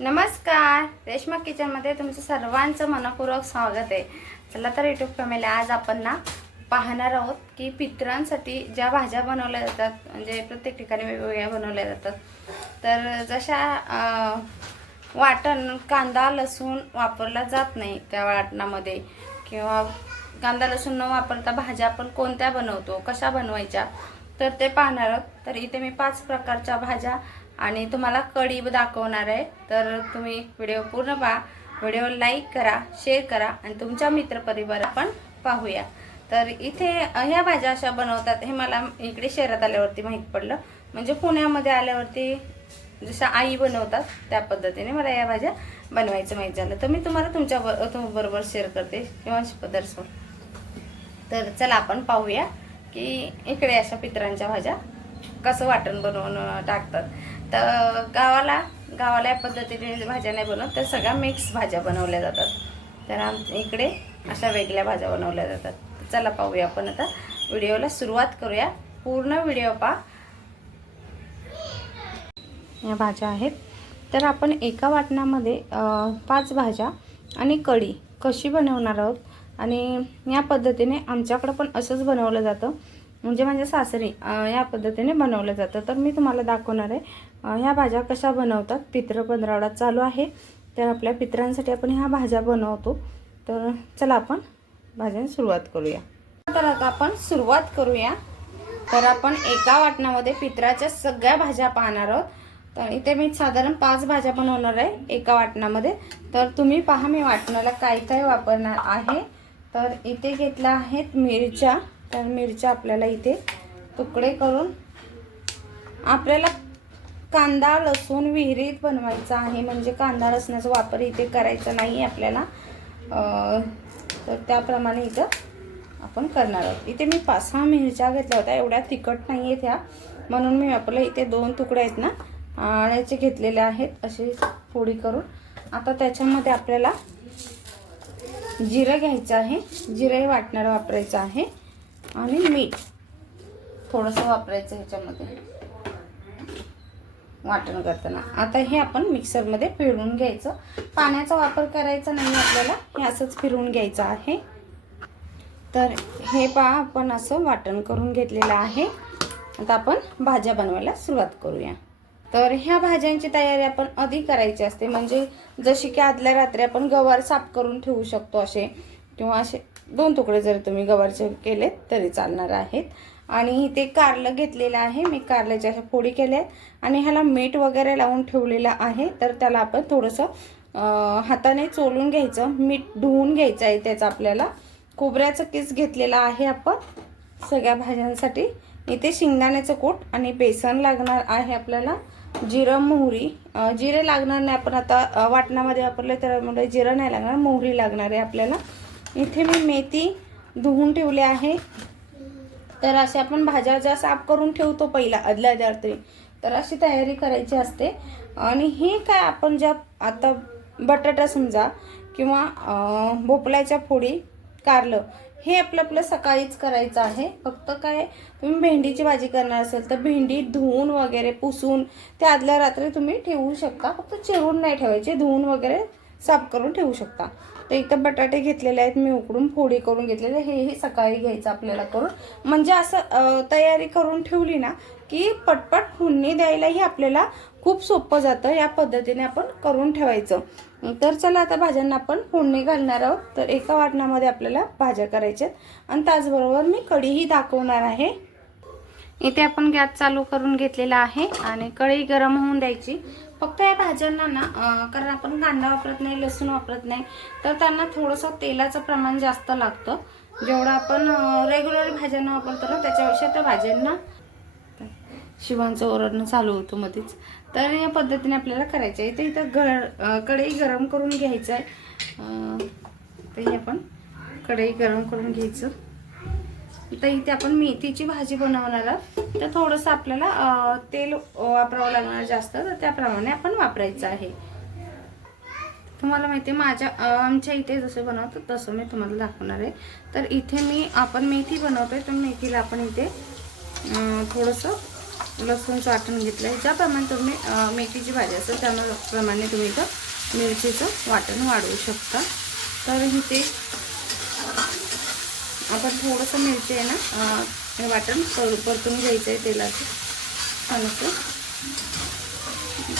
नमस्कार. रेश्मा किचनमध्ये तुमचं सर्वांचं मनपूर्वक स्वागत आहे. चला तर युट्यूब फॅमिली आज आपण ना पाहणार आहोत की पितरांसाठी ज्या भाज्या बनवल्या जातात म्हणजे प्रत्येक ठिकाणी वेगवेगळ्या बनवल्या जातात. तर जशा वाटण कांदा लसूण वापरला जात नाही त्या वाटणामध्ये किंवा कांदा लसूण न वापरता भाज्या आपण कोणत्या बनवतो कशा बनवायच्या तर ते पाहणार आहोत. तर इथे मी पाच प्रकारच्या भाज्या आणि तुम्हाला कढी दाखवणार आहे. तर तुम्ही व्हिडिओ पूर्ण पहा. व्हिडिओ लाईक करा शेअर करा आणि तुमच्या मित्रपरिवार पण पाहूया. तर इथे ह्या भाज्या अशा बनवतात. हे मला इकडे शहरात आल्यावरती माहीत पडलं. म्हणजे पुण्यामध्ये आल्यावरती जशा आई बनवतात त्या पद्धतीने मला या भाज्या बनवायचं माहीत झालं. तर मी तुम्हाला तुमच्या बरोबर शेअर करते किंवा पदर्स तर चला आपण पाहूया की इकडे अशा पितरांच्या भाज्या कसं वाटण बनवून टाकतात. तर गावाला गावाला या पद्धतीने भाज्या नाही बनवत तर सगळ्या मिक्स भाज्या बनवल्या जातात. तर आम इकडे अशा वेगळ्या भाज्या बनवल्या जातात. चला पाहूया आपण आता व्हिडिओला सुरुवात करूया. पूर्ण व्हिडिओ पा या भाज्या आहेत. तर आपण एका वाटणामध्ये पाच भाज्या आणि कढी कशी बनवणार आहोत? आणि या पद्धतीने आमच्याकडं पण असंच बनवलं जातं. म्हणजे माझ्या सासरी या पद्धतीने बनवलं जातं. तर मी तुम्हाला दाखवणार आहे ह्या भाज्या कशा बनवतात. पित्र पंधरावडा चालू आहे. तर आपल्या पित्रांसाठी आपण ह्या भाज्या बनवतो. तर चला आपण भाज्यांना सुरुवात करूया. तर आता आपण सुरुवात करूया. तर आपण एका वाटणामध्ये पित्राच्या सगळ्या भाज्या पाहणार आहोत. तर इथे मी साधारण पाच भाज्या बनवणार आहे एका वाटणामध्ये. तर तुम्ही पहा मी वाटणाला काय काय वापरणार आहे. तर इथे घेतल्या आहेत मिरच्या. तर मिरच्या आपल्याला इथे. तुकडे करून आपल्याला कांदा लसूण विहिरीत बनवायचा आहे. म्हणजे कांदा लसणाचा वापर इथे करायचा नाही आपल्याला. तर त्याप्रमाणे इथं आपण करणार आहोत. इथे मी पाच सहा मिरच्या घेतल्या होत्या. एवढ्या तिखट नाही आहेत ह्या. म्हणून मी आपलं इथे दोन तुकडे आहेत ना. आळ्याचे घेतलेले आहेत. असे फोडी करून. आता त्याच्यामध्ये आपल्याला जिरं घ्यायचं आहे. जिरंही वाटणारं वापरायचं आहे. आणि मीठ. थोडंसं वापरायचं ह्याच्यामध्ये. वाटण करताना. आता हे आपण मिक्सरमध्ये फिरवून घ्यायचं. पाण्याचा वापर करायचा नाही आपल्याला. हे असंच फिरवून घ्यायचं आहे. तर हे पहा आपण असं वाटण करून घेतलेलं आहे. आता आपण भाज्या बनवायला सुरुवात करूया. तर ह्या भाज्यांची तयारी आपण आधी करायची असते. म्हणजे जशी की आदल्या रात्री आपण गवार साफ करून ठेवू शकतो असे. किंवा असे दोन तुकडे जर तुम्ही गवारचे केलेत तरी चालणार आहेत. आणि ते कारलं घेतलेलं आहे. मी कारल्याच्या अशा फोडी केल्या आहेत. आणि ह्याला मीठ वगैरे लावून ठेवलेलं आहे. तर त्याला आपण थोडंसं हाताने चोलून घ्यायचं. मीठ धुवून घ्यायचं आहे त्याचं आपल्याला. खोबऱ्याचं किस घेतलेला आहे आपण. सगळ्या भाज्यांसाठी. इथे शेंगदाण्याचं कूट आणि बेसन लागणार आहे आपल्याला. जिरं मोहरी. जिरे लागणार नाही. आपण आता वाटणामध्ये वापरले तर म्हणजे जिरं नाही लागणार मोहरी लागणार आहे आपल्याला. इथे मी मेथी धुवून ठेवली आहे. तर असे आपण भाज्या ज्या साफ करून ठेवतो पहिला आदल्या रात्री तर अशी तयारी करायची असते. आणि हे काय आपण ज्या आता बटाटा समजा किंवा भोपळ्याच्या फोडी कारलं हे आपलं आपलं सकाळीच करायचं आहे. फक्त काय तुम्ही भेंडीची भाजी करणार असेल तर भेंडी धुवून वगैरे पुसून ते आदल्या रात्री तुम्ही ठेवू शकता. फक्त चिरून नाही ठेवायचे धुवून वगैरे साफ करून ठेवू शकता. तर इथं बटाटे घेतलेले आहेत मी उकडून फोडी करून घेतलेले हेही सकाळी घ्यायचं आपल्याला करून. म्हणजे असं तयारी करून ठेवली ना की पटपट फोडणी द्यायलाही आपल्याला खूप सोपं जातं या पद्धतीने आपण करून ठेवायचं. तर चला आता भाज्यांना आपण फोडणी घालणार आहोत. तर एका वाटणामध्ये आपल्याला भाज्या करायच्यात. आणि त्याचबरोबर मी कढीही दाखवणार आहे. इथे आपण गॅस चालू करून घेतलेला आहे आणि कढई गरम होऊन द्यायची. फक्त या भाज्यांना ना कारण आपण कांदा वापरत नाही लसूण वापरत नाही तर त्यांना थोडंसं तेलाचं प्रमाण जास्त लागतं. जेवढं आपण रेग्युलर भाज्यांना वापरतो ना त्याच्यापेक्षा त्या भाज्यांना शिवांचं ओरडणं चालू होतं मध्येच तर या पद्धतीने आपल्याला करायचं आहे. तर इथं गर कढई गरम करून घ्यायचं आहे. तर हे आपण कढई गरम करून घ्यायचं. तर इथे आपण मेथीची भाजी बनवणार आहोत. तर थोडंसं आपल्याला तेल वापरावं लागणार जास्त तर त्याप्रमाणे आपण वापरायचं आहे. तुम्हाला माहिती आहे माझ्या आमच्या इथे जसं बनवतो तसं मी तुम्हाला दाखवणार आहे. तर इथे मी आपण मेथी बनवतोय तर मेथीला आपण इथे थोडंसं लसूणचं वाटण घेतलं आहे ज्याप्रमाणे तुम्ही मेथीची भाजी असेल त्याप्रमाणे तुम्ही इथं मिरचीचं वाटण वाढवू शकता. तर इथे आपण थोडंसं मिरची आहे ना वाटण पर परतून घ्यायचं आहे तेलाचं छान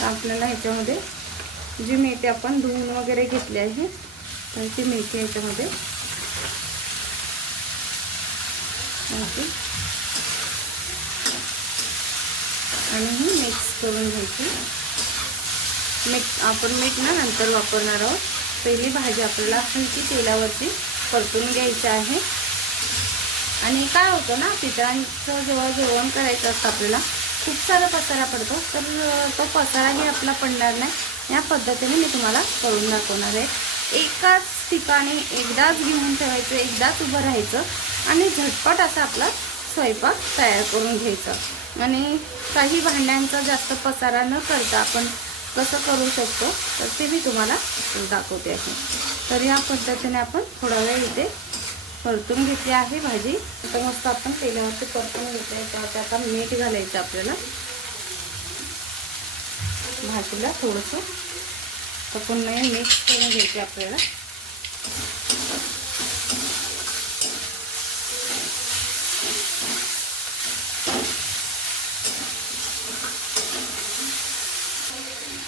आपल्याला ह्याच्यामध्ये जी मेथी आपण धुवून वगैरे घेतली आहे तर ती मेथी ह्याच्यामध्ये. आणि ही मिक्स करून घ्यायची. मीठ आपण मीठ ना नंतर वापरणार आहोत. पहिली भाजी आपल्याला हलकी तेलावरती परतून घ्यायची आहे. आणि काय होतं ना पितळांचं जेव्हा जेवण करायचं असतं आपल्याला खूप सारा पसारा पडतो. तर तो पसाराही आपला पडणार नाही. या पद्धतीने मी तुम्हाला करून दाखवणार आहे. एकाच ठिकाणी एकदाच घेऊन ठेवायचं एकदाच उभं राहायचं आणि झटपट असा आपला स्वयंपाक तयार करून घ्यायचा. आणि काही भांड्यांचा जास्त पसारा न करता आपण कसं करू शकतो तर ते मी तुम्हाला दाखवते आहे. तर या पद्धतीने आपण थोडा वेळ इथे परतून घेतली आहे भाजी. आता मस्त आपण तेलावरती परतून घेतली आहे त्यावरती आता मीठ घालायचं आपल्याला. भाजीला थोडंसं. तर पुन्हा मिक्स करून घ्यायचे आपल्याला.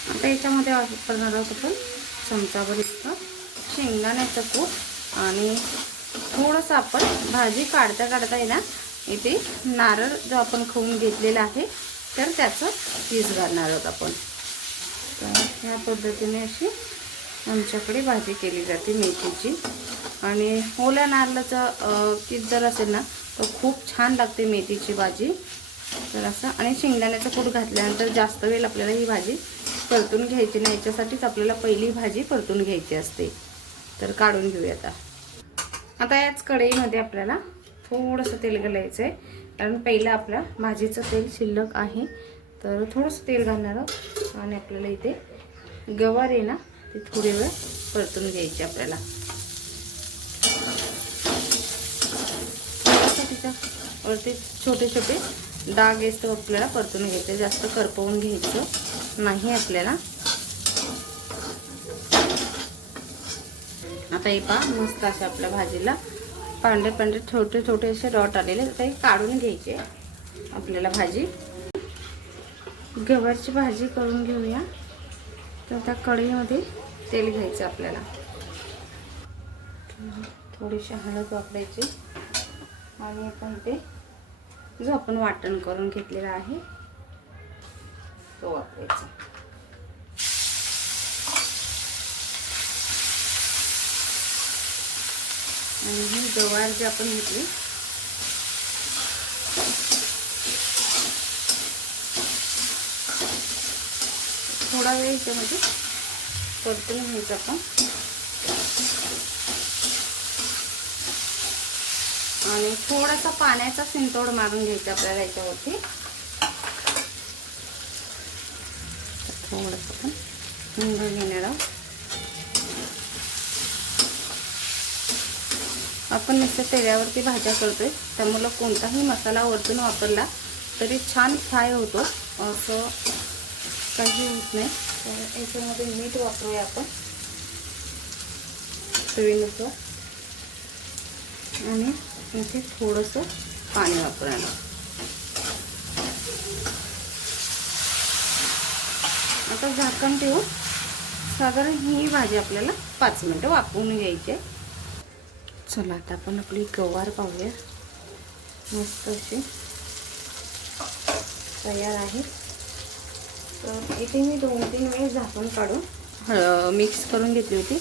आता याच्यामध्ये वापरणार आहोत आपण चमचाभर इतकं. शेंगदाण्याचं कूट आणि थोडंसं आपण भाजी काढता काढता आहे ना इथे नारळ जो आपण खाऊन घेतलेला आहे तर त्याचं पीस घालणार आहोत आपण. तर ह्या पद्धतीने अशी आमच्याकडे भाजी केली जाते मेथीची. आणि ओल्या नारळाचं पीस जर असेल ना तर खूप छान लागते मेथीची भाजी. तर असं आणि शेंगदाण्याचं कूट घातल्यानंतर जास्त वेळ आपल्याला ही भाजी परतून घ्यायची नाही. याच्यासाठीच आपल्याला पहिली भाजी परतून घ्यायची असते. तर काढून घेऊया आता आता याच कढईमध्ये आपल्याला थोडंसं तेल घालायचं आहे. कारण पहिलं आपल्या भाजीचं तेल शिल्लक आहे. तर थोडंसं तेल घालणार आहोत आणि आपल्याला इथे गवार आहे ना ती थोडी वेळ परतून घ्यायची आपल्याला. तिच्या वरती छोटे छोटे डाग येतो आपल्याला परतून घ्यायचे. जास्त करपवून घ्यायचं नाही आपल्याला. आता हे पहा मस्त अशा आपल्या भाजीला पांढरे पांढरे छोटे छोटे असे डॉट आलेले आता हे काढून घ्यायचे आपल्याला भाजी. गवारची भाजी करून घेऊया. तर त्या कढईमध्ये तेल घ्यायचं आपल्याला. थोडीशी हळद वापरायची. आणि आपण ते जो आपण वाटण करून घेतलेला आहे. तो वापरायचा. आणि ही गवार जी आपण घेतली थोडा वेळ याच्यामध्ये परतून घ्यायचं आपण. आणि थोडासा पाण्याचा सिंतोड मारून घ्यायचा आपल्याला याच्यावरती. थोडंसं पण घेणार आहोत. आपण नुसतं तेलावरती भाज्या करतो आहे त्यामुळं कोणताही मसाला वरतून वापरला तरी छान फ्राय होतो. असं काही होत नाही. तर याच्यामध्ये मीठ वापरूया आपण. चवीनुसार. आणि इथे थोडंसं पाणी वापरायला. आता झाकण ठेवून साधारण ही भाजी आपल्याला पाच मिनटं वापरून घ्यायची आहे. चला आता आपण आपली गवार पाहूया. मस्त अशी तयार आहे. तर इथे मी दोन तीन वेळेस झाकून काढून हळ मिक्स करून घेतली होती.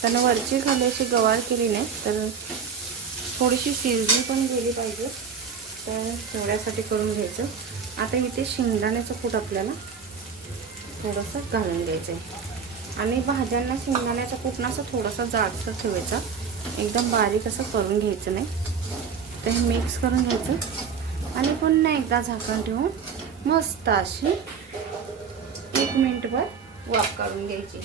त्यांना वरची खाली अशी गवार केली नाही तर थोडीशी शिजली पण गेली पाहिजे. तर तेवढ्यासाठी करून घ्यायचं. आता इथे शेंगदाण्याचं कूट आपल्याला थोडंसं घालून द्यायचं आहे आणि भाज्यांना शेंगदाण्याचा कूट ना असं थोडासा जाडसर ठेवायचा. एकदम बारीक असं करून घ्यायचं नाही. तर हे मिक्स करून घ्यायचं. आणि पुन्हा एकदा झाकण ठेवून मस्त अशी एक मिनिटभर वाफ काढून घ्यायची.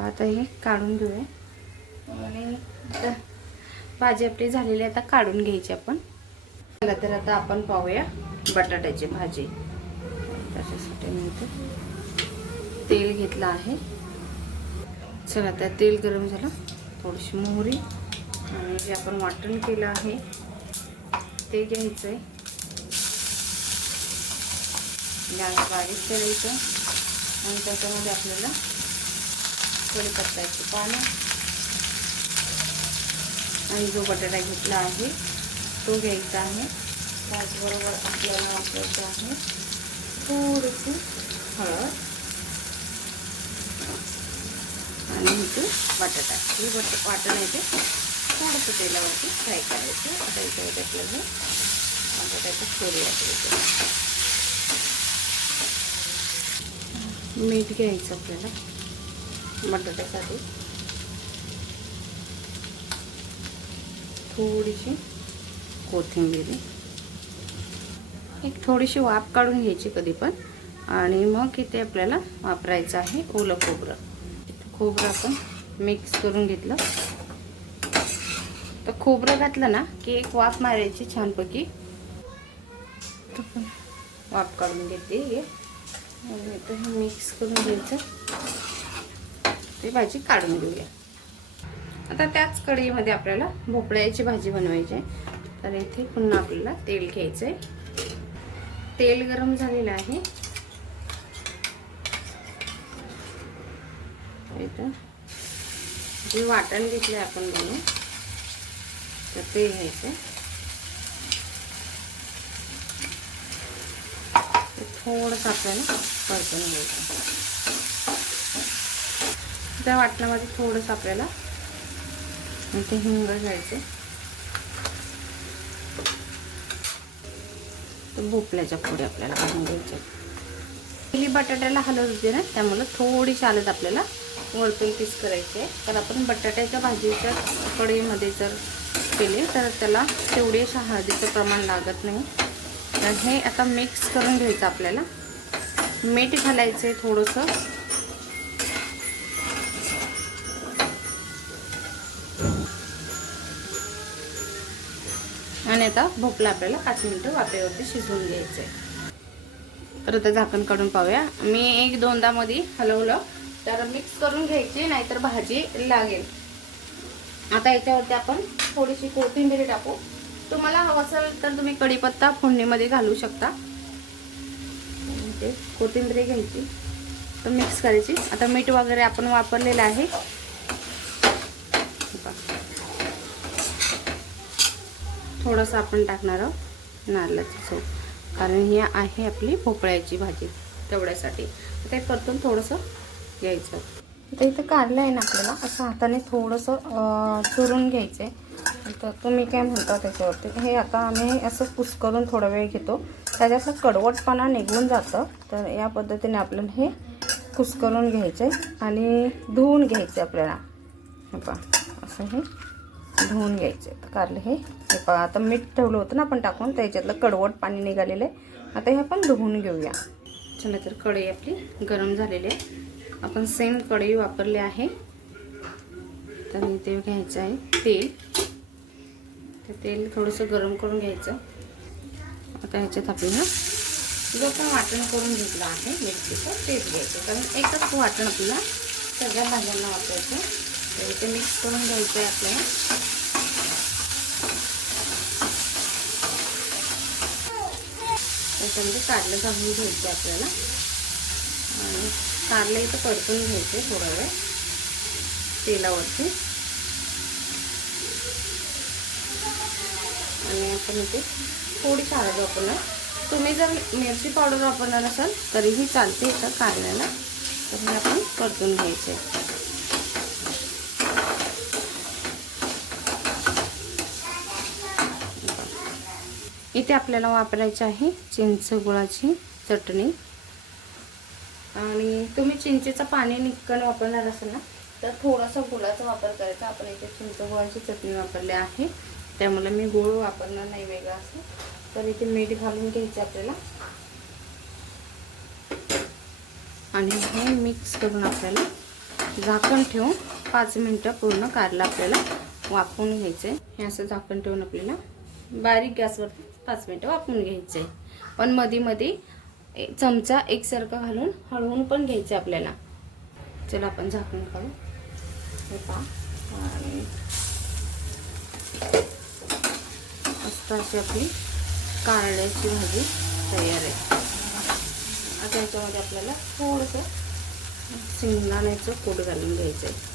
आता हे काढून घेऊया. आणि भाजी आपली झालेली आता काढून घ्यायची आपण. चला तर आता आपण पाहूया बटाट्याची भाजी. त्याच्यासाठी मी तेल घेतलं आहे. चला त्यात तेल गरम झालं. थोडीशी मोहरी आणि जे आपण वाटण केलं आहे ते घ्यायचं आहे गॅस बारीक करायचं आणि त्याच्यामध्ये आपल्याला कडीपत्त्याची पानं आणि जो बटाटा घेतला आहे तो घ्यायचा आहे. त्याचबरोबर आपल्याला वापरायचं आहे थोडीशी हळद आणि बटाटा हे बट वाटण आहे ते. थोडंसं तेलावरती फ्राय करायचं. आता याच्यामध्ये आपल्याला बटाट्याची छोरी वाटायचं मीठ घ्यायचं आपल्याला बटाट्यासाठी. थोडीशी कोथिंबीर. एक थोडीशी वाफ काढून घ्यायची कधी पण. आणि मग इथे आपल्याला वापरायचं आहे ओलं खोबरं. खोबरं आपण मिक्स करून घेतलं. तर खोबरं घातलं ना की एक वाफ मारायची छानपैकी. वाफ काढून घेते हे. हे मिक्स करून घ्यायचं. ते भाजी काढून घेऊया. आता त्याच कढईमध्ये आपल्याला भोपळ्याची भाजी बनवायची आहे. तर इथे पुन्हा आपल्याला तेल घ्यायचं आहे तेल गरम झालेलं आहे. इथं. जे वाटण घेतलं आपण बनवून तर ते घ्यायचं. ते थोडंसं आपल्याला परतून घ्यायचं. त्या वाटणामध्ये थोडंसं आपल्याला ते हिंग घ्यायचे. तर भोपळ्याच्या पुढे आपल्याला घालून घ्यायच्या पहिली बटाट्याला हलत होते ना त्यामुळं थोडीशी हलत आपल्याला वरतून पीस करायचे. आहे तर आपण बटाट्याच्या भाजीच्या कढईमध्ये जर केले तर त्याला तेवढेशा हळदीचं प्रमाण लागत नाही. तर हे आता मिक्स करून घ्यायचं आपल्याला. मीठ घालायचं आहे थोडंसं. आणि आता भोपळा आपल्याला पाच मिनटं वाफेवरती शिजवून घ्यायचं आहे तर आता झाकण काढून पाहूया. मी एक दोनदा मध्ये हलवलं. तर मिक्स करून घ्यायची नाहीतर भाजी लागेल. आता याच्यावरती आपण थोडीशी कोथिंबीर टाकू. तुम्हाला हवं असेल तर तुम्ही कढीपत्ता फोडणीमध्ये घालू शकता. ते कोथिंबीर घ्यायची. तर मिक्स करायची. आता मीठ वगैरे आपण वापरलेलं आहे. थोडंसं आपण टाकणार आहोत. नारळाची सोप. कारण ही आहे आपली भोपळ्याची भाजी तेवढ्यासाठी. ते परतून थोडंसं घ्यायचं. आता इथं कारलं आहे ना आपल्याला असं हाताने थोडंसं चुरून घ्यायचं आहे तर तुम्ही काय म्हणता त्याच्यावरती? हे आता आम्ही असं पुस करून थोडा वेळ घेतो. त्याच्यातलं कडवटपणा निघून जातं. तर या पद्धतीने आपल्याला हे पुस करून घ्यायचं आहे आणि धुवून घ्यायचं आपल्याला. हे पहा असं हे धुवून घ्यायचे तर कारले हे हे पहा आता मीठ ठेवलं होतं ना आपण टाकून त्याच्यातलं कडवट पाणी निघालेलं आहे. आता हे आपण धुवून घेऊया. चला तर कढई आपली गरम झालेली आहे. आपण सेम कढई वापरली आहे. तर ते घ्यायचं आहे तेल. ते तेल थोडंसं गरम करून घ्यायचं. आता ह्याच्यात आपल्याला जो पण वाटण करून घेतलं आहे मिरचीचं तेच घ्यायचं. कारण एकच वाटण आपल्याला सगळ्या भाज्यांना वापरायचं तर इथे मिक्स करून घ्यायचं आहे आपल्याला. त्याच्यामध्ये काढलं घालून घ्यायचं आपल्याला. कारलं इथं परतून घ्यायचे थोडा वेळ तेलावरती. आणि आपण इथे थोडी कारलं वापरणार. तुम्ही जर मिरची पावडर वापरणार असाल तरीही चालते इथं कारल्याला. तर हे आपण परतून घ्यायचे. इथे आपल्याला वापरायची आहे चिंच गुळाची चटणी. आणि तुम्ही चिंचेचं पाणी निक्कन वापरणार असाल ना तर थोडासा गुळाचा वापर करायचा. आपण इथे चिंच गुळाची चटणी वापरली आहे. त्यामुळे मी गुळ वापरणार नाही वेगळा असं. तर इथे मीठ घालून घ्यायचं आपल्याला. आणि हे मिक्स करून आपल्याला झाकण ठेवून पाच मिनटं पूर्ण कारला आपल्याला वाफवून घ्यायचं आहे हे असं झाकण ठेवून आपल्याला बारीक गॅसवरती पाच मिनटं वापरून घ्यायचं आहे पण मध्ये मध्ये चमचा एकसारखा घालून हळवून पण घ्यायचं आहे आपल्याला. चला आपण झाकून काढू. हे पहा. आणि मस्त अशी आपली कारल्याची भाजी तयार आहे. आता याच्यामध्ये आपल्याला थोडंसं शेंगदाण्याचं कूट घालून घ्यायचं आहे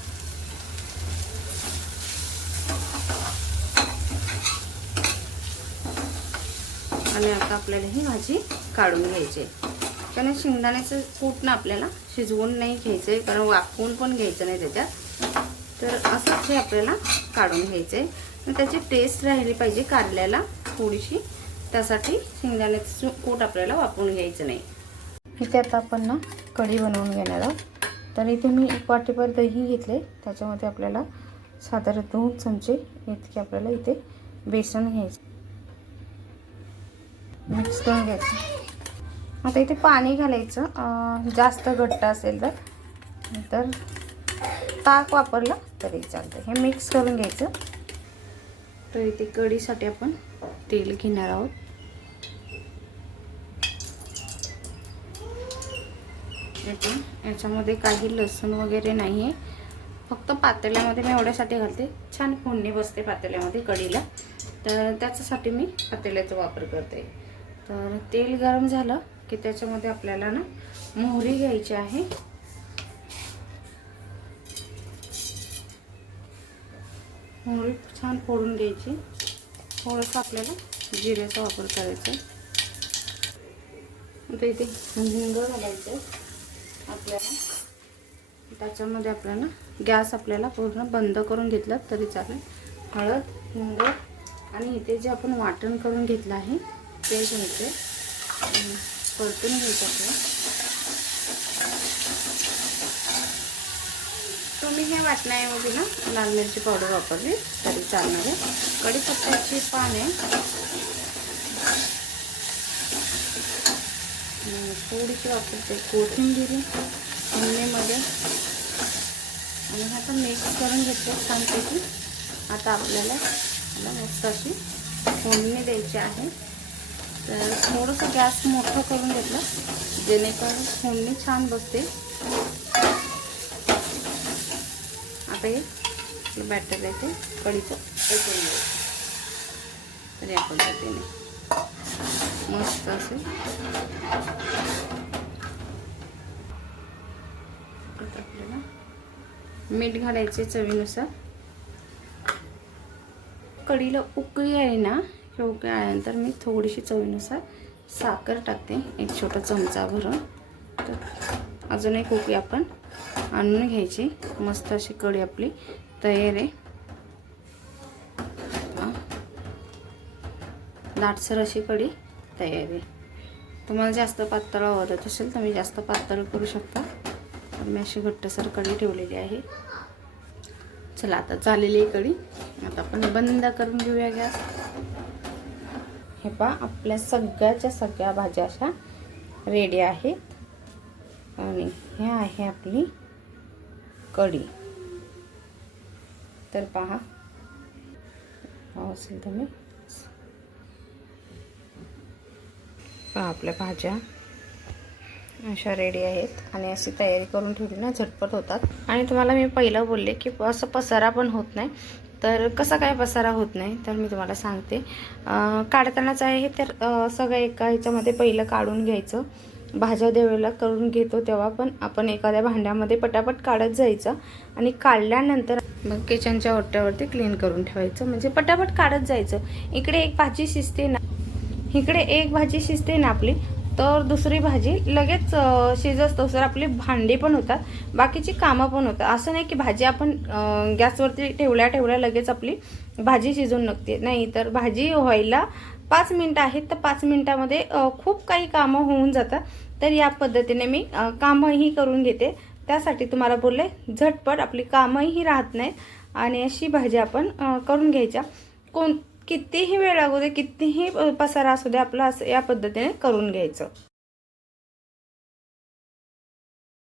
आणि आता आपल्याला ही भाजी काढून घ्यायची आहे. कारण शेंगदाण्याचं कूट ना आपल्याला शिजवून नाही घ्यायचं आहे कारण वाफवून पण घ्यायचं नाही त्याच्यात. तर असंच हे आपल्याला काढून घ्यायचं आहे त्याची टेस्ट राहिली पाहिजे काढल्याला थोडीशी. त्यासाठी शेंगदाण्याचं कूट आपल्याला वापरून घ्यायचं नाही. इथे आता आपण ना कढी बनवून घेणार आहोत. तर इथे मी एक वाटीभर दही घेतले. त्याच्यामध्ये आपल्याला साधारण दोन चमचे इतके आपल्याला इथे बेसन घ्यायचं. मिक्स करून घ्यायचं आता इथे पाणी घालायचं. जास्त घट्ट असेल तर. तर ताक वापरलं तरी चालतं. हे मिक्स करून घ्यायचं. तर इथे कढीसाठी आपण तेल घेणार आहोत. याच्यामध्ये काही लसूण वगैरे नाही आहे फक्त पातेल्यामध्ये मी एवढ्यासाठी घालते. छान फोडणी बसते पातेल्यामध्ये कढीला. तर त्याच्यासाठी मी पातेल्याचा वापर करते. तर तेल गरम झालं की त्याच्यामध्ये आपल्याला ना मोहरी घ्यायची आहे. मोहरी छान फोडून घ्यायची. थोडंसं आपल्याला जिऱ्याचा वापर करायचा आता इथे हिंग घालायचं आपल्याला त्याच्यामध्ये आपल्याला गॅस आपल्याला पूर्ण बंद करून घेतला तरी चालेल. हळद हिंग आणि इथे जे आपण वाटण करून घेतलं आहे ते घ्यायचं परतून घ्यायचं आपलं तुम्ही हे वाटण्याऐवजी ना लाल मिरची पावडर वापरली तरी चालणार आहे. कढीपत्त्याची पाने थोडीशी वापरते कोथिंबिरी फोडणीमध्ये आणि हा आता मिक्स करून घेतो छानपैकी. आता आपल्याला मस्त अशी फोडणी द्यायची आहे. तर थोडंसं गॅस मोठं करून घेतलं जेणेकरून फोडणी छान बसते. आता हे बॅटर आहे ते कढीचं. ते तर या पद्धतीने मस्त असे. आपल्याला मीठ घालायचे चवीनुसार. कढीला उकळी आहे ना हे आल्यानंतर मी थोडीशी चवीनुसार साखर टाकते एक छोटा चमचा भरून. तर अजून एक आपण आणून घ्यायची. मस्त अशी कढी आपली तयार आहे. दाटसर अशी कढी तयार आहे. तुम्हाला जास्त पातळ आवडत असेल तर मी जास्त पातळ करू शकता. तर मी अशी घट्टसर कढी ठेवलेली आहे. चला आता झालेली आहे कढी. आता आपण बंद करून घेऊया गॅस. हे पहा आपल्या सगळ्याच्या सगळ्या भाज्या अशा रेडी आहेत. आणि हे आहे आपली कढी. तर पहा असेल तुम्ही. पहा आपल्या भाज्या अशा रेडी आहेत. आणि अशी तयारी करून ठेवली ना झटपट होतात. आणि तुम्हाला मी पहिलं बोलले की असं पसारा पण होत नाही. तर कसा काय पसारा होत नाही तर मी तुम्हाला सांगते. काढतानाच आहे तर सगळं एका ह्याच्यामध्ये पहिलं काढून घ्यायचं. भाज्या देवेला करून घेतो तेव्हा पण आपण एखाद्या भांड्यामध्ये पटापट काढत जायचं आणि काढल्यानंतर मग किचनच्या ओट्यावरती क्लीन करून ठेवायचं. म्हणजे पटापट काढत जायचं. इकडे एक भाजी शिजते ना इकडे एक भाजी शिजते ना आपली तर दुसरी भाजी लगेच अं, शिजत सर आपली भांडी पण होतात. बाकीची कामं पण होतात. असं नाही की भाजी आपण गॅसवरती ठेवल्या ठेवल्या लगेच आपली भाजी शिजून नगते नाही तर भाजी व्हायला पाच मिनटं आहेत. तर पाच मिनटामध्ये खूप काही कामं होऊन जातात. तर या पद्धतीने मी कामंही करून घेते. त्यासाठी तुम्हाला बोलले झटपट आपली कामंही राहत नाहीत आणि अशी भाजी आपण करून घ्यायच्या. कोण कितीही वेळ लागू दे कितीही पसारा असू दे आपला असं या पद्धतीने करून घ्यायचं.